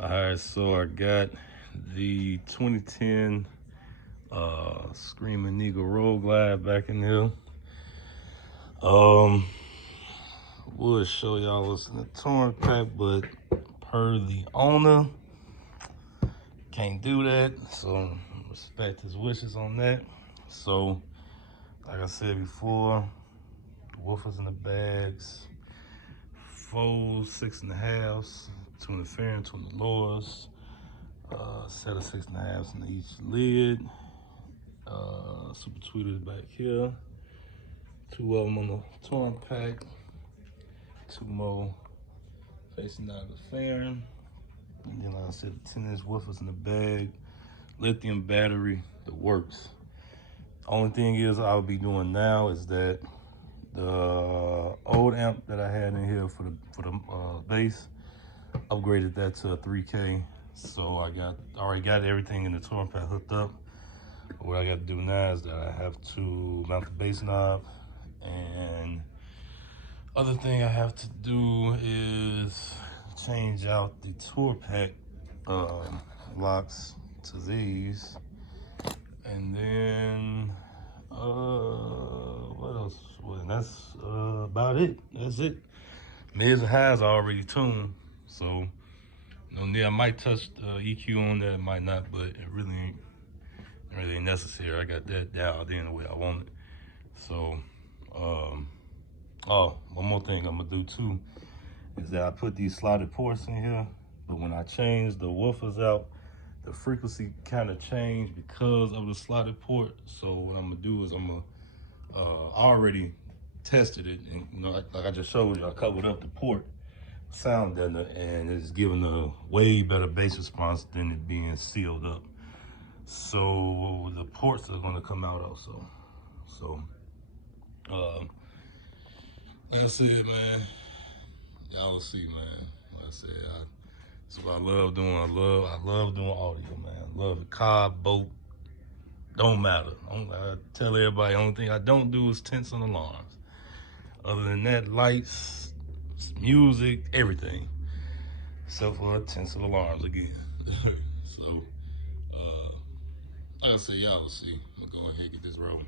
Alright, so I got the 2010 Screaming Eagle Road Glide back in here. Would show y'all what's in the touring pack, but per the owner, can't do that. So respect his wishes on that. So like I said before, the woofers in the bags, 4 6.5s, 2 in the fairing, 2 in the lowers, set of 6.5s in each lid, super tweeters back here, 2 of them on the touring pack, 2 more facing out of the fairing, and then like I said, 10-inch woofers in the bag, lithium battery, the works. Only thing is I'll be doing now is that the old amp that I had in here for the bass, upgraded that to a 3K. So I already got everything in the touring pack hooked up. What I got to do now is that I have to mount the bass knob, and other thing I have to do is change out the tour pack locks to these, and then what else? Well, that's about it. That's it. Mids and highs are already tuned, so no need. I might touch the EQ on that, might not, but it really ain't necessary. I got that dialed in the way I want it. So oh, one more thing I'm gonna do too is that I put these slotted ports in here, but when I change the woofers out, the frequency kind of changed because of the slotted port. So what I'm gonna do is I'm gonna I already tested it, and you know, like I just showed you, I covered up the port sound deadener, and it's giving a way better bass response than it being sealed up. So the ports are gonna come out also. So like I said, man, y'all will see, man. Like I said, that's what I love doing. I love doing audio, man. I love it. Car, boat, don't matter. I tell everybody, the only thing I don't do is tints and alarms. Other than that, lights, music, everything. Except for tints and alarms again. So, like I said, y'all will see. I'm gonna go ahead and get this rolling.